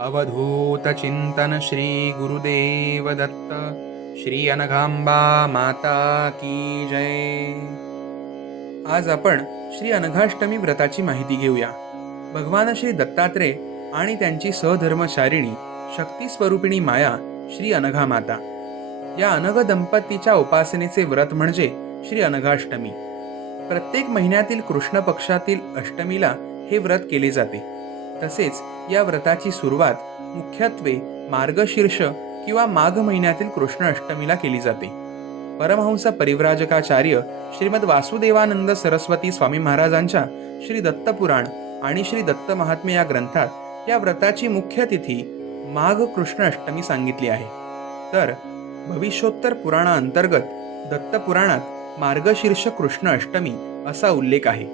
अवधूत चिंतन श्री गुरुदेव दत्त श्री अनघांबा माता की जय। आज आपण श्री अनघाष्टमी व्रताची माहिती घेऊया। भगवान श्री दत्तात्रेय आणि त्यांची सहधर्मचारिणी शक्ती स्वरूपिणी माया श्री अनघा माता या अनघ दंपतीच्या उपासनेचे व्रत म्हणजे श्री अनघाष्टमी। प्रत्येक महिन्यातील कृष्ण पक्षातील अष्टमीला हे व्रत केले जाते। तसेच या व्रताची सुरुवात मुख्यत्वे मार्गशीर्ष किंवा माघ महिन्यातील कृष्ण अष्टमीला केली जाते। परमहंस परिव्राजकाचार्य श्रीमद वासुदेवानंद सरस्वती स्वामी महाराजांच्या श्री दत्तपुराण आणि श्री दत्त महात्म्य या ग्रंथात या व्रताची मुख्य तिथी माघ कृष्ण अष्टमी सांगितली आहे। तर भविष्योत्तर पुराणाअंतर्गत दत्तपुराणात मार्गशीर्ष कृष्ण अष्टमी असा उल्लेख आहे।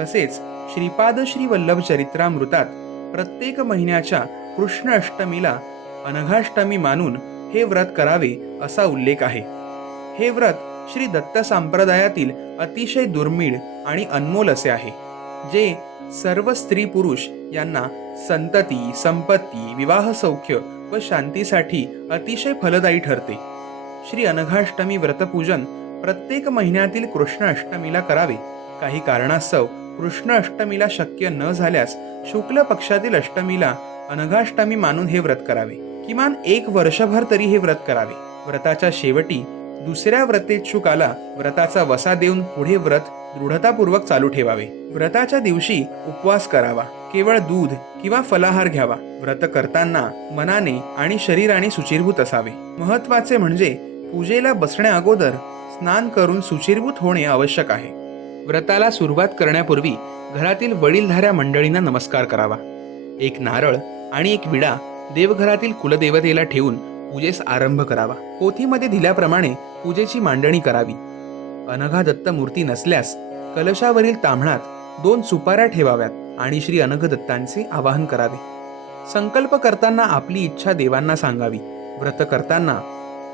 तसेच श्रीपाद श्री वल्लभ चरित्रामृतात प्रत्येक महिन्याच्या कृष्ण अष्टमीला अनघाष्टमी मानून हे व्रत करावे असा उल्लेख आहे। हे व्रत श्री दत्त संप्रदायातील अतिशय दुर्मिळ आणि अनमोल असे आहे, जे सर्व स्त्री पुरुष यांना संतती, संपत्ती, विवाह सौख्य व शांतीसाठी अतिशय फलदायी ठरते। श्री अनघाष्टमी व्रतपूजन प्रत्येक महिन्यातील कृष्ण अष्टमीला करावे। काही कारणास्तव कृष्ण अष्टमीला शक्य न झाल्यास शुक्ल पक्षातील अष्टमीला अनघाष्टमी मानून हे व्रत करावे। किमान 1 वर्षभर तरी हे व्रत करावे। व्रताच्या शेवटी दुसऱ्या व्रतेच्छुकाला व्रताचा वसा देऊन पुढे व्रत दृढतापूर्वक चालू ठेवावे। व्रताच्या दिवशी उपवास करावा। केवळ दूध किंवा फलाहार घ्यावा। व्रत करताना मनाने आणि शरीराने शुचिर्भूत असावे। महत्त्वाचे म्हणजे पूजेला बसण्या अगोदर स्नान करून शुचिर्भूत होणे आवश्यक आहे। व्रताला सुरुवात करण्यापूर्वी घरातील वडीलधाऱ्या मंडळींना नमस्कार करावा। एक नारळ आणि एक विडा देवघरातील कुलदेवतेला ठेवून पूजेस आरंभ करावा। पोथीमध्ये दिल्याप्रमाणे पूजेची मांडणी करावी। अनघा दत्त मूर्ती नसल्यास कलशावरील ताम्हणात 2 सुपाऱ्या ठेवाव्यात आणि श्री अनघ दत्तांचे आवाहन करावे। संकल्प करताना आपली इच्छा देवांना सांगावी। व्रत करताना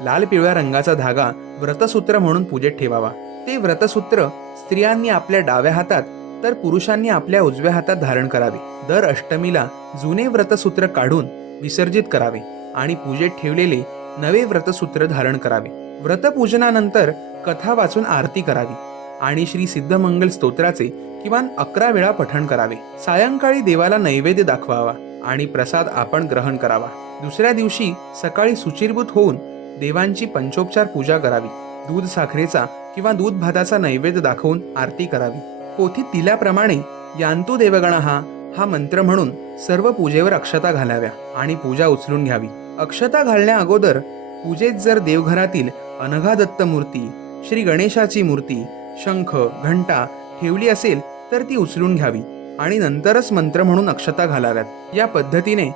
लाल पिवळ्या रंगाचा धागा व्रतसूत्र म्हणून पूजेत ठेवावा। ते व्रतसूत्र स्त्रियांनी आपल्या डाव्या हातात तर पुरुषांनी आपल्या उजव्या हातात धारण करावे। दर अष्टमीला जुने व्रतसूत्र काढून विसर्जित करावे आणि पूजेत ठेवलेले नवे व्रतसूत्र धारण करावे। व्रतपूजनानंतर कथा वाचून आरती करावी आणि श्री सिद्धमंगल स्तोत्राचे किमान 11 वेळा पठण करावे। सायंकाळी देवाला नैवेद्य दाखवावा आणि प्रसाद आपण ग्रहण करावा। दुसऱ्या दिवशी सकाळी शुचिर्भूत होऊन देवांची पंचोपचार पूजा करावी। दूध साखरेचा किंवा दूध भाताचा नैवेद्य दाखवून आरती करावी। पोथीत दिल्याप्रमाणे यान्तु देवगणः हा मंत्र म्हणून सर्व पूजेवर अक्षता घालाव्या आणि पूजा उचलून घ्यावी। अक्षता घालण्या अगोदर पूजेत जर देवघरातील अनघा दत्त मूर्ती, श्री गणेशाची मूर्ती, शंख, घंटा ठेवली असेल तर ती उचलून घ्यावी आणि नंतरच मंत्र म्हणून अक्षता घालाव्यात। या पद्धतीने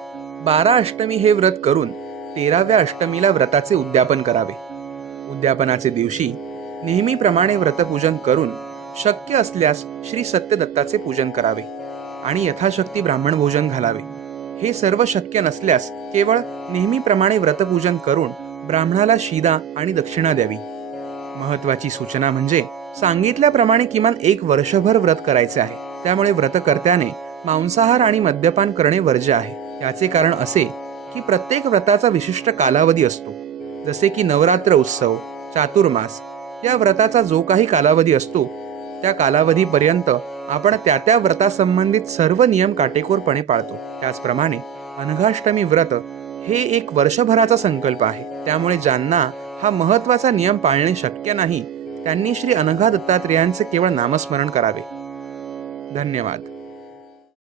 12 अष्टमी हे व्रत करून 13व्या अष्टमीला व्रताचे उद्यापन करावे। उद्यापनाचे दिवशी नेहमीप्रमाणे व्रतपूजन करून शक्य असल्यास श्री सत्यदत्ताचे पूजन करावे आणि यथाशक्ती ब्राह्मण भोजन घालावे। हे सर्व शक्य नसल्यास केवळ नेहमीप्रमाणे व्रतपूजन करून ब्राह्मणाला शिदा आणि दक्षिणा द्यावी। महत्त्वाची सूचना म्हणजे सांगितल्याप्रमाणे किमान 1 वर्षभर व्रत करायचे आहे। त्यामुळे व्रतकर्त्याने मांसाहार आणि मद्यपान करणे वर्ज्य आहे। याचे कारण असे की प्रत्येक व्रताचा विशिष्ट कालावधी असतो। जसे की नवरात्र उत्सव, चातुर्मास या व्रताचा जो काही कालावधी असतो त्या कालावधीपर्यंत आपण त्या व्रतासंबंधित सर्व नियम काटेकोरपणे पाळतो। त्याचप्रमाणे अनघाष्टमी व्रत हे 1 वर्षभराचा संकल्प आहे। त्यामुळे ज्यांना हा महत्त्वाचा नियम पाळणे शक्य नाही त्यांनी श्री अनघा दत्तात्रेयांचे केवळ नामस्मरण करावे। धन्यवाद।